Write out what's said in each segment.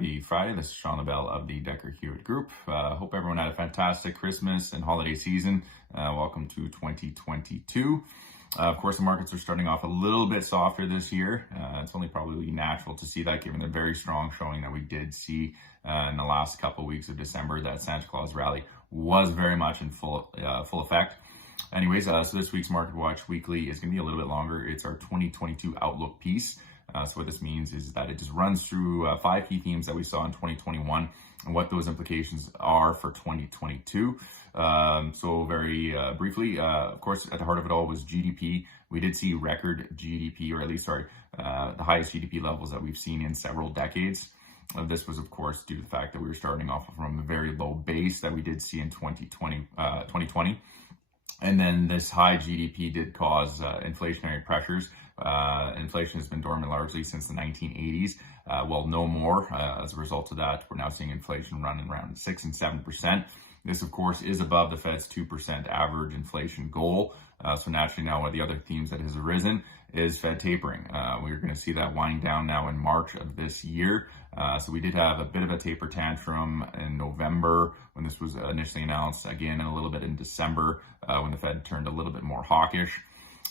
Happy Friday. This is Sean LaBelle of the Decker Hewitt Group. Hope everyone had a fantastic Christmas and holiday season. Welcome to 2022. Of course, the markets are starting off a little bit softer this year. It's only probably natural to see that given the very strong showing that we did see in the last couple of weeks of December. That Santa Claus rally was very much in full effect. Anyways, so this week's Market Watch Weekly is going to be a little bit longer. It's our 2022 Outlook piece. So what this means is that it just runs through 5 key themes that we saw in 2021 and what those implications are for 2022. So very briefly, of course, at the heart of it all was GDP. We did see record GDP, or at least, the highest GDP levels that we've seen in several decades. This was, of course, due to the fact that we were starting off from a very low base that we did see in 2020. And then this high GDP did cause inflationary pressures. Inflation has been dormant largely since the 1980s. Well, no more. As a result of that, we're now seeing inflation running around 6 and 7%. This, of course, is above the Fed's 2% average inflation goal. So naturally now one of the other themes that has arisen is Fed tapering. We're going to see that wind down now in March of this year. So we did have a bit of a taper tantrum in November when this was initially announced, again, and a little bit in December when the Fed turned a little bit more hawkish.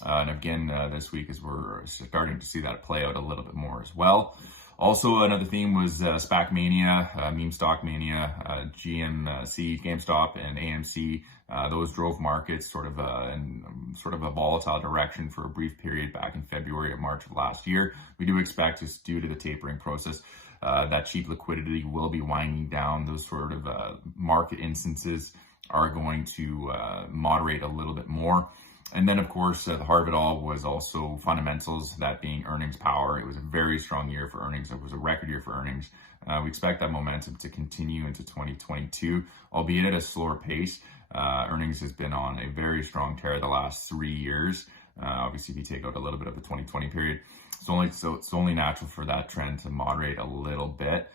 And again, this week as we're starting to see that play out a little bit more as well. Also, another theme was SPAC mania, meme stock mania, GMC, GameStop, and AMC. Those drove markets sort of in sort of a volatile direction for a brief period back in February or March of last year. We do expect, just due to the tapering process, that cheap liquidity will be winding down. Those sort of market instances are going to moderate a little bit more. And then, of course, the heart of it all was also fundamentals, that being earnings power. It was a very strong year for earnings. It was a record year for earnings. We expect that momentum to continue into 2022, albeit at a slower pace. Earnings has been on a very strong tear the last 3 years. Obviously, if you take out a little bit of the 2020 period, it's only natural for that trend to moderate a little bit.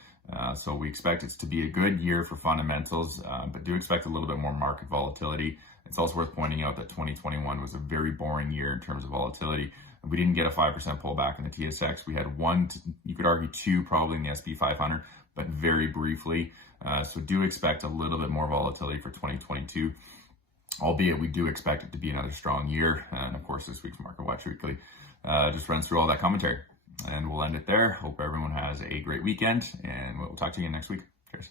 So we expect it to be a good year for fundamentals, but do expect a little bit more market volatility. It's also worth pointing out that 2021 was a very boring year in terms of volatility. We didn't get a 5% pullback in the TSX. We had one, you could argue 2 probably in the SP 500, but very briefly. So do expect a little bit more volatility for 2022, albeit we do expect it to be another strong year. And of course, this week's Market Watch Weekly just runs through all that commentary. And we'll end it there. Hope everyone has a great weekend, and we'll talk to you again next week. Cheers.